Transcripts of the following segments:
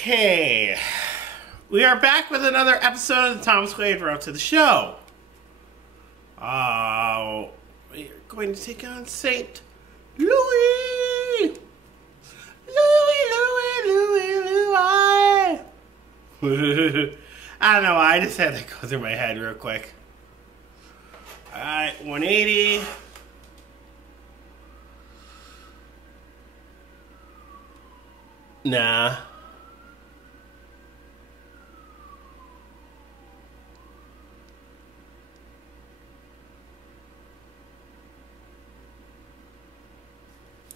Okay, we are back with another episode of the Thomas Wade Road to the Show. We are going to take on St. Louis. Louis. I don't know, I just had to go through my head real quick. Alright, 180. Nah.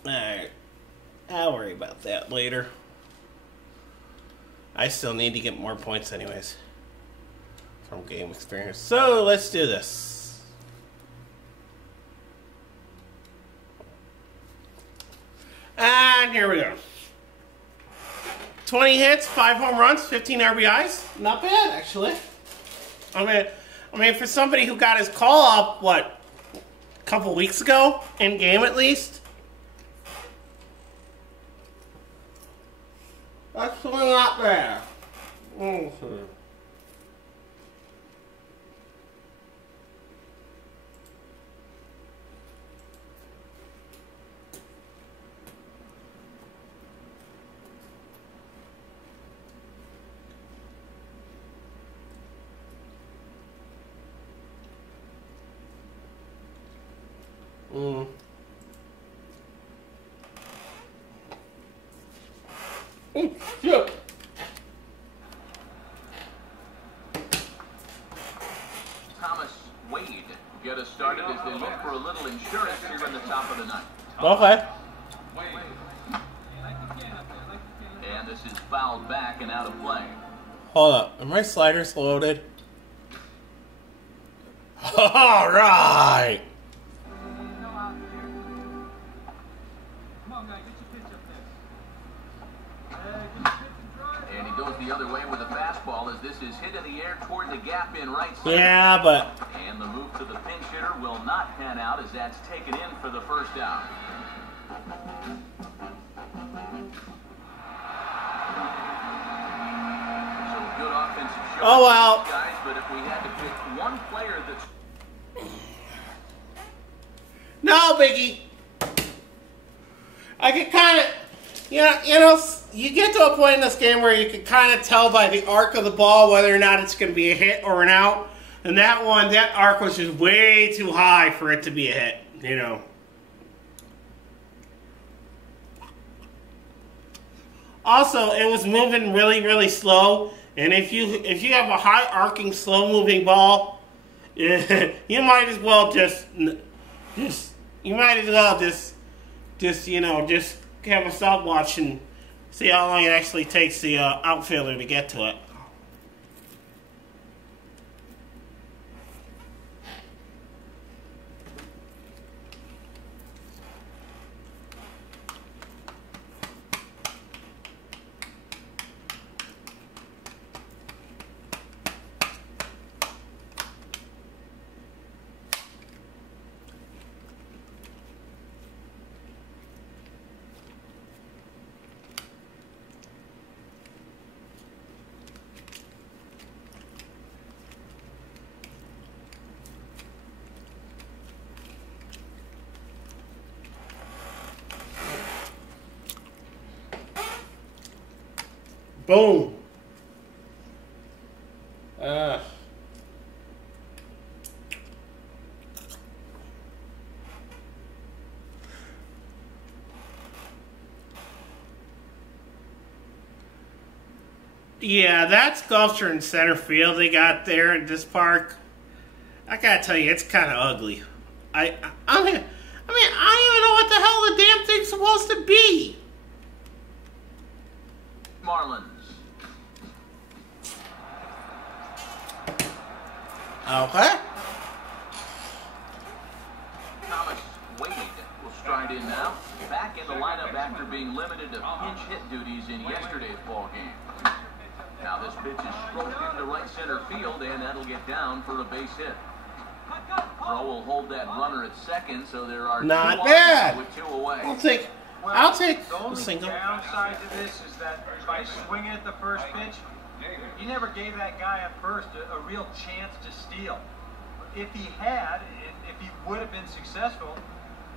Alright. I'll worry about that later. I still need to get more points anyways from game experience. So let's do this. And here we go. 20 hits, 5 home runs, 15 RBIs. Not bad, actually. I mean, for somebody who got his call up, what, a couple weeks ago, in game at least. That's really not bad. Shit. Thomas Wade get us started as they look for a little insurance here in the top of the ninth. Okay. And this is fouled back and out of play. Hold up. Are my sliders loaded? All right. And he goes the other way with a fastball as this is hit in the air toward the gap in right center. Yeah, but... And the move to the pinch hitter will not pan out as that's taken in for the first down. So good offensive show. Oh, well. Guys, but if we had to pick one player that's... No, Biggie. I could kind of... you get to a point in this game where you can kind of tell by the arc of the ball whether or not it's going to be a hit or an out. And that arc was just way too high for it to be a hit, you know. Also, it was moving really, really slow. And if you have a high arcing, slow moving ball, you might as well just have a stopwatch and see how long it actually takes the outfielder to get to it. Boom. Yeah, that sculpture in center field they got there in this park. I gotta tell you, it's kind of ugly. I don't even know what the hell the damn thing's supposed to be. Marlins. Okay. Thomas Wade will stride in now. Back in the lineup after being limited to pinch hit duties in yesterday's ball game. Now this pitch is stroked into right center field, and that'll get down for a base hit. Throw will hold that runner at second, so there are not two bad. with two away. I'll take The a only single. downside to this is that by swinging at the first pitch, you never gave that guy at first a real chance to steal. If he had, if he would have been successful,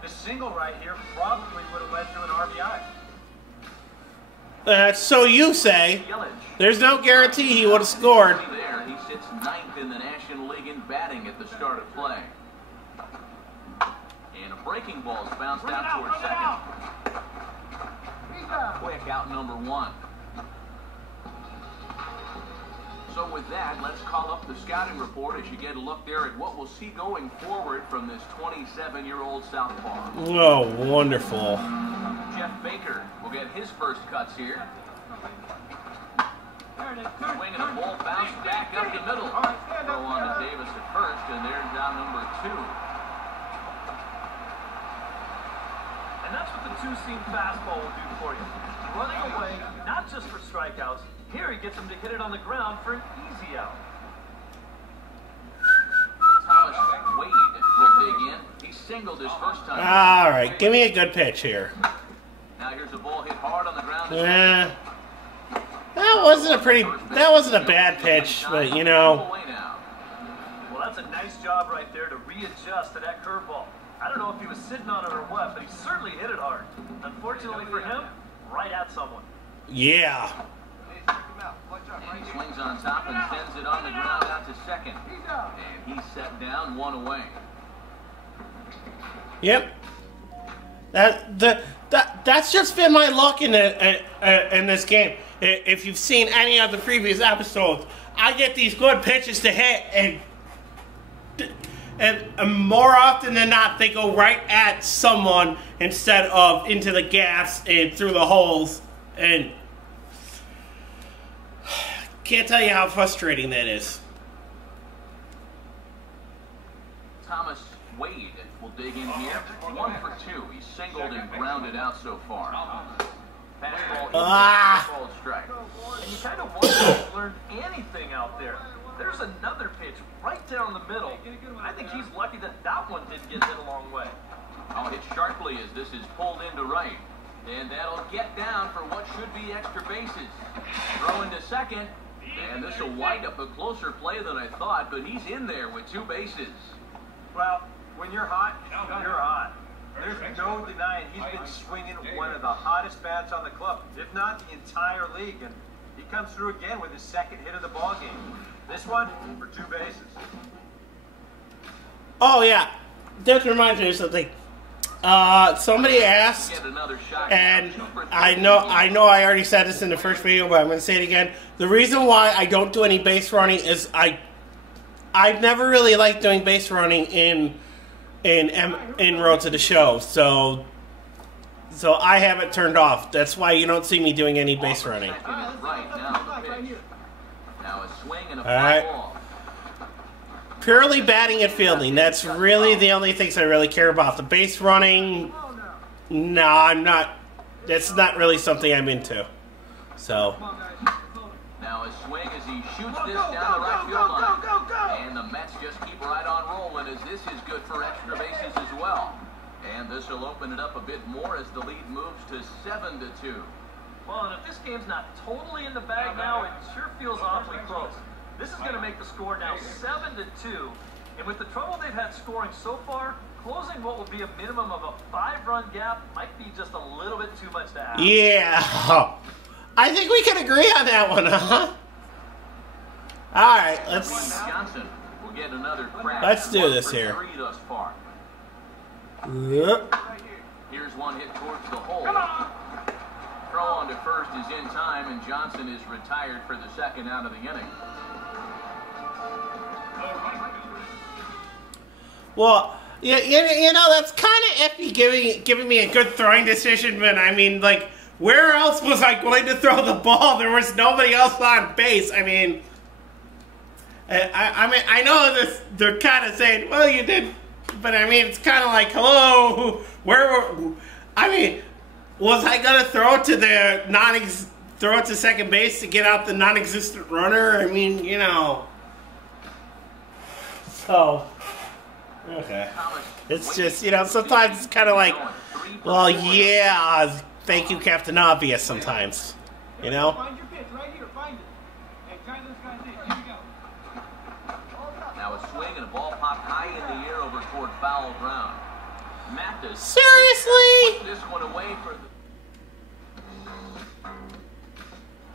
the single right here probably would have led to an RBI. So you say. There's no guarantee he would have scored. There, he sits 9th in the National League in batting at the start of play. And a breaking ball is bounced out towards second. Quick out number 1. So with that, let's call up the scouting report as you get a look there at what we'll see going forward from this 27-year-old southpaw. Oh, wonderful. Jeff Baker will get his first cuts here. Swing and a ball bounced back up the middle. Throw on to Davis at first, and there's down number 2. And that's what the two-seam fastball will do for you. Running away, not just for strikeouts. Here he gets him to hit it on the ground for an easy out. Thomas Wade will dig in. He singled his first time. All right, give me a good pitch here. Now here's a ball hit hard on the ground. That wasn't a bad pitch, but you know. Well, that's a nice job right there to readjust to that curveball. I don't know if he was sitting on it or what, but he certainly hit it hard. Unfortunately for him, right at someone. Yeah. And he swings on top and sends it on the ground out to second. And he's set down, 1 away. Yep. That's just been my luck in this game. If you've seen any of the previous episodes, I get these good pitches to hit, and more often than not, they go right at someone instead of into the gaps and through the holes. And can't tell you how frustrating that is. Thomas Wade will dig in here. 1 for 2. He's singled and grounded out so far. Fastball, fastball strike. And you kind of wonder if he learned anything out there. There's another pitch right down the middle. I think he's lucky that that one didn't get hit a long way. Oh, hit sharply as this is pulled into right. And that'll get down for what should be extra bases. Throw into second. And this will wind up a closer play than I thought, but he's in there with 2 bases. Well, when you're hot, you're hot. There's no denying he's been swinging one of the hottest bats on the club, if not the entire league. And he comes through again with his second hit of the ball game. This one for 2 bases. Oh yeah, that reminds me of something. Somebody asked, and I know I already said this in the first video, but I'm going to say it again. The reason why I don't do any base running is I've never really liked doing base running in Road to the Show, so I have it turned off. That's why you don't see me doing any base running. Now a swing and a fly ball. Purely batting and fielding. That's really the only things I really care about. The base running, no, I'm not. That's not really something I'm into. So. Now a swing as he shoots this down the right field line. And the Mets just keep right on rolling as this is good for extra bases as well. And this will open it up a bit more as the lead moves to 7-2. Well, and if this game's not totally in the bag now, it sure feels awfully close. This is going to make the score now 7-2. And with the trouble they've had scoring so far, closing what will be a minimum of a 5-run gap might be just a little bit too much to ask. Yeah. I think we can agree on that one, huh? All right, Johnson will get another crack. Let's do this here. 3 thus far. Yep. Here's one hit towards the hole. Throw on to first is in time, and Johnson is retired for the second out of the inning. Well, you know, that's kind of iffy giving me a good throwing decision, but I mean, like, where else was I going to throw the ball? There was nobody else on base. I mean, I know this. They're kind of saying, well, you did, but I mean, it's kind of like, hello, was I gonna throw it to throw it to second base to get out the non-existent runner? I mean, you know. So, okay. It's just, you know, sometimes it's kind of like, Well, yeah. Thank you, Captain Obvious. Sometimes, you know. Find your pitch right here. Find it. Hey, try those guys in. Here you go. Now a swing and a ball popped high in the air over toward foul ground. Mathis Seriously? put this one away for the...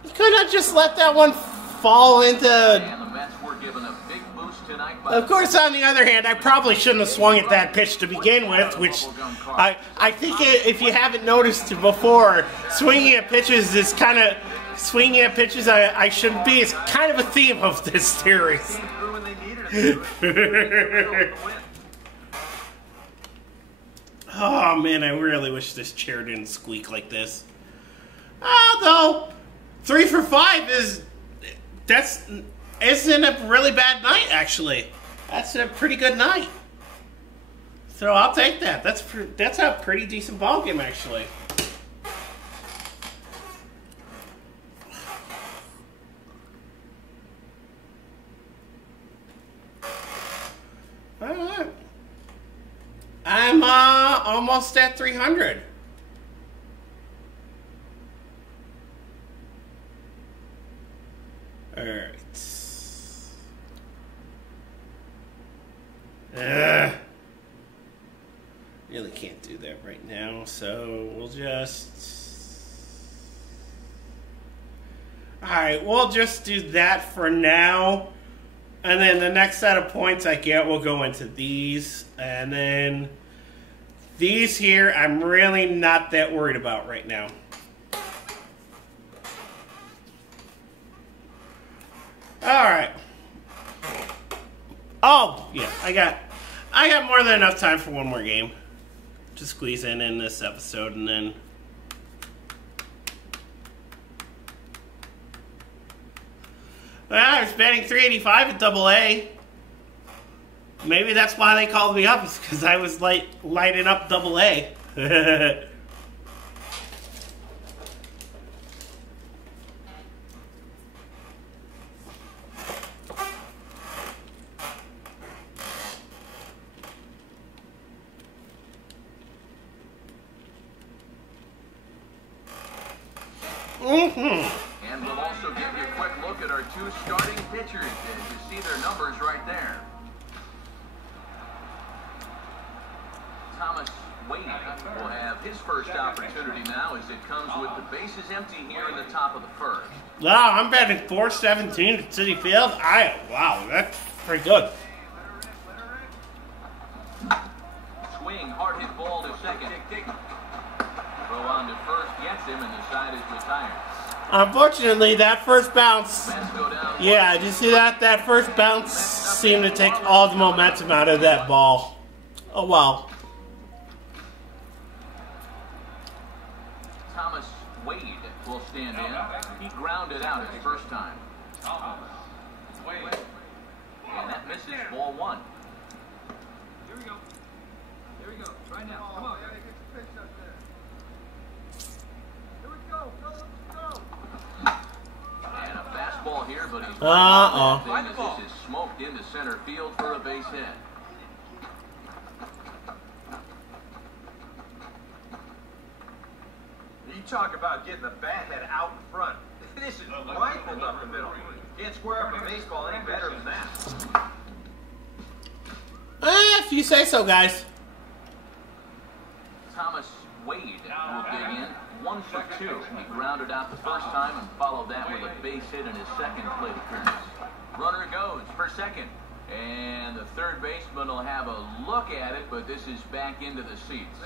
You could have just let that one fall into. And the Mets were given a big boost tonight by... Of course, on the other hand, I probably shouldn't have swung at that pitch to begin with, which I think if you haven't noticed before, swinging at pitches is kind of... Swinging at pitches I shouldn't be is kind of a theme of this series. Came through when they needed it. Oh man, I really wish this chair didn't squeak like this. Although 3 for 5 isn't a really bad night actually. That's a pretty good night. So I'll take that. That's a pretty decent ball game actually. All right. I'm almost at 300. All right. Really can't do that right now, so we'll just... Alright, we'll just do that for now. And then the next set of points I get will go into these. And then these here, I'm really not that worried about right now. Alright. Oh, yeah, I got more than enough time for one more game to squeeze in this episode, and then I was batting 385 at AA. Maybe that's why they called me up, is because I was lighting up AA. And we'll also give you a quick look at our two starting pitchers. And you see their numbers right there. Thomas Wade will have his first opportunity now as it comes with the bases empty here in the top of the first. Wow, I'm batting 417 at Citi Field. Wow, that's pretty good. Swing, hard hit ball to second. Throw on to first, gets him, and the side is retired. Unfortunately, that first bounce, yeah, did you see that? That first bounce seemed to take all the momentum out of that ball. Oh, wow. Thomas Wade will stand in. He grounded out his first time. And that misses ball one. Here we go. Here we go. Right now. Come on. Here we go. Let's go. And a fastball here, but he's this is smoked into center field for a base hit. You talk about getting the bat head out in front. This is rifled up the middle. Can't square up a baseball any better than that. If you say so, guys. Thomas Wade will dig in. 1 for 2. He grounded out the first time and followed that with a base hit in his second plate appearance. Runner goes for second. And the third baseman will have a look at it, but this is back into the seats.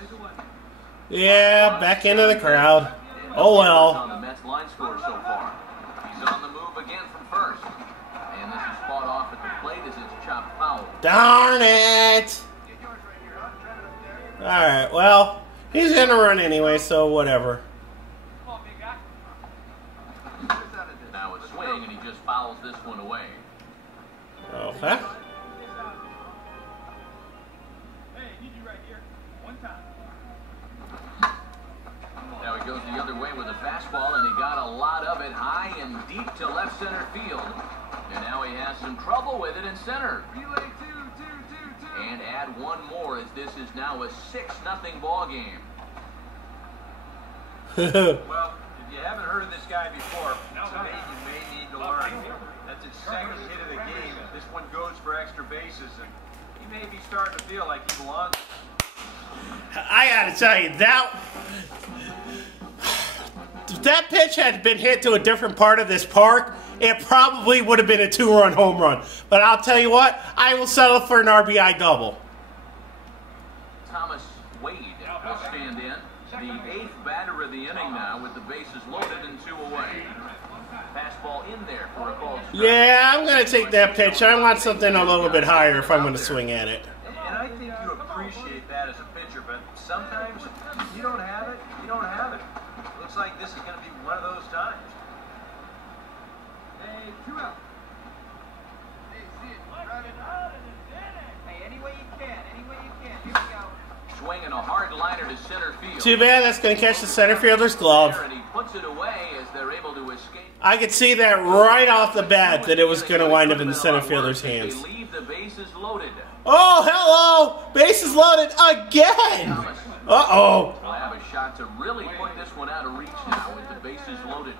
Yeah, back into the crowd. Oh well. On the Mets line score so far. He's on the move again from first. And this is fought off at the plate as it's chopped foul. Darn it! Alright, well, he's gonna run anyway, so whatever. Now a swing, and he just fouls this one away. Okay. Now he goes the other way with a fastball, and he got a lot of it high and deep to left center field. And now he has some trouble with it in center. And add one more as this is now a 6-0 ball game. Well, if you haven't heard of this guy before, today you may need to learn. That's his second hit of the game. This one goes for extra bases, and he may be starting to feel like he belongs. I gotta tell you, if that pitch had been hit to a different part of this park, it probably would have been a 2-run home run. But I'll tell you what, I will settle for an RBI double. Thomas Wade will stand in. The 8th batter of the inning now with the bases loaded and 2 away. Fastball in there for a call. Yeah, I'm going to take that pitch. I want something a little bit higher if I'm going to swing at it. And I think you appreciate that as a pitcher, but sometimes you don't have it, you don't have it. Looks like this is going to be one of those times. Hey, 2 out. Hey, any way you can, any way you can. Here we go. Swinging a hard liner to center field. Too bad that's going to catch the center fielder's glove. And he puts it away as they're able to escape. I could see that right off the bat that it was going to wind up in the center fielder's hands. They leave the bases loaded. Oh, hello! Bases loaded again! Uh-oh. Will have a shot to really put this one out of reach now with the bases loaded.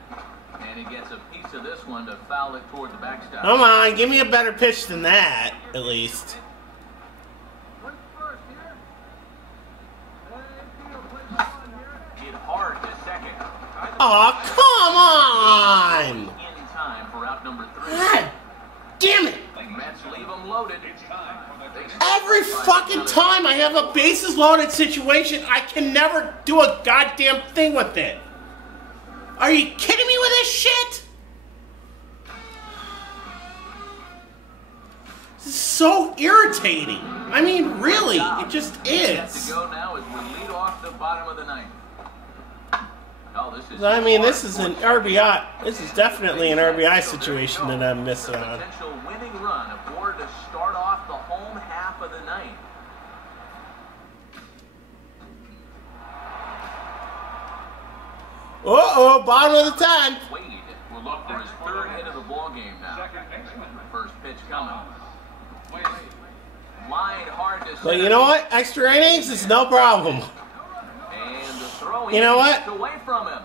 And he gets a piece of this one to foul it toward the backstop. Come on, give me a better pitch than that, at least. Hit hard to second. Oh, come on! In time for out number 3. God damn it! Mets leave them loaded. Every fucking time I have a bases loaded situation, I can never do a goddamn thing with it. Are you kidding me with this shit? This is so irritating. I mean, really, it just is. To go now as we lead off the bottom of the 9th. Oh, this is I mean, this is an RBI. This is definitely an RBI situation that I'm missing on. Potential winning run aboard to start off the home half of the 9th. Uh-oh, bottom of the 10th. Wade will look for his 3rd hit of the ball game now. First pitch coming. Line hard to But you know what? Extra innings is no problem. And the throw You know what? away from him.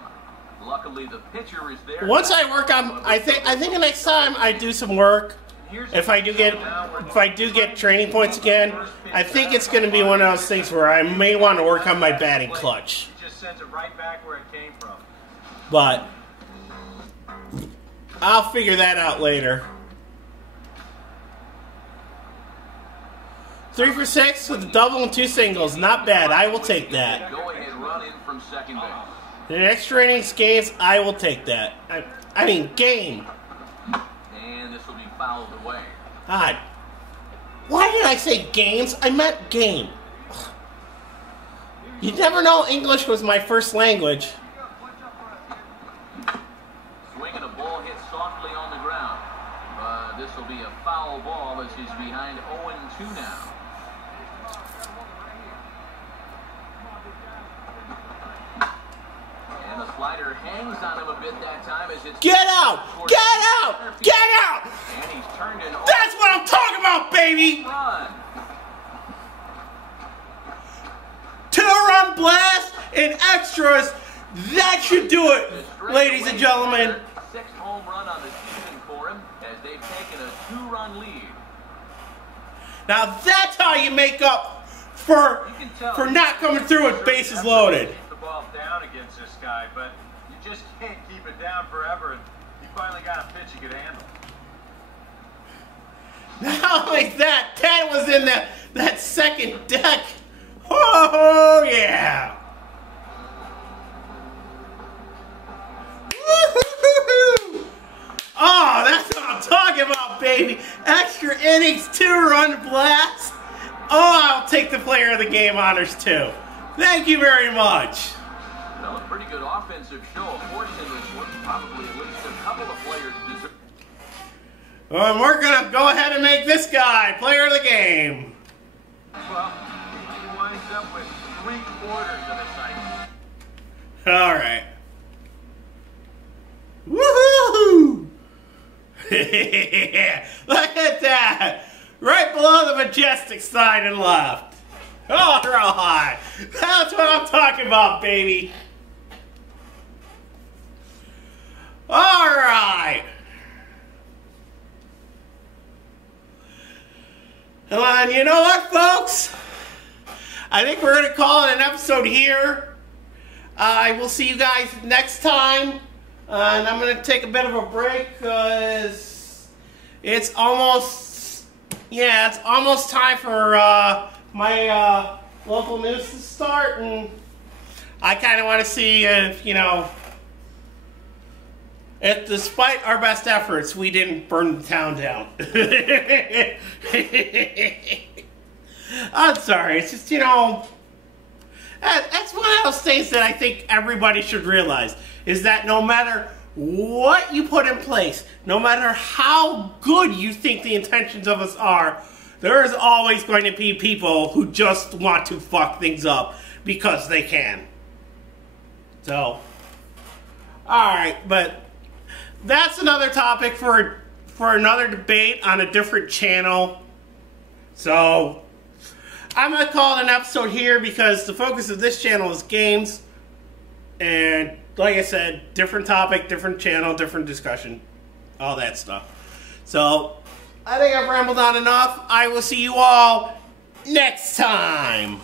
Luckily, the pitcher is there. Once I work on, I think the next time I do some work, if I do get training points again, I think it's going to be one of those things where I may want to work on my batting clutch. He just sends it right back where it came from. But I'll figure that out later. 3 for 6 with a double and 2 singles. Not bad. I will take that. Go ahead, run in from second base. In extra innings games, I will take that. I mean, game. And this will be fouled away. God. Why did I say games? I meant game. You never know English was my first language. Swinging a ball hit softly on the ground. This will be a foul ball as he's behind 0-2 now. And the slider hangs on him a bit that time as it's... Get out! Get out! Get out! And he's turned in... That's what I'm talking about, baby! Run. 2-run blast and extras. That should do it, ladies and gentlemen. 6th home run on the season for him as they've taken a 2-run lead. Now that's how you make up for not coming through with bases loaded. Keep the ball down against this guy, but you just can't keep it down forever, and you finally got a pitch you could handle. Not like that. Ted was in that second deck. Oh yeah. Woo-hoo-hoo-hoo. Oh, that's what I'm talking about, baby. Extra innings, 2-run blast. Oh, I'll take the player of the game honors too. Thank you very much. Well, a pretty good offensive show, of course, in this one. Probably at least a couple of players deserve. Well, we're going to go ahead and make this guy player of the game. Well, he winds up with 3/4 of the cycle. All right. Woohoo! Look at that! Right below the majestic sign and left. All right. That's what I'm talking about, baby. And you know what, folks? I think we're going to call it an episode here. I will see you guys next time. And I'm going to take a bit of a break because it's almost time for my local news to start. And I kind of want to see if, if despite our best efforts, we didn't burn the town down. I'm sorry, it's just, that's one of those things that I think everybody should realize, is that no matter what you put in place, no matter how good you think the intentions of us are, there is always going to be people who just want to fuck things up because they can. So, alright, but that's another topic for another debate on a different channel. So, I'm going to call it an episode here because the focus of this channel is games. And like I said, different topic, different channel, different discussion, all that stuff. So, I think I've rambled on enough. I will see you all next time.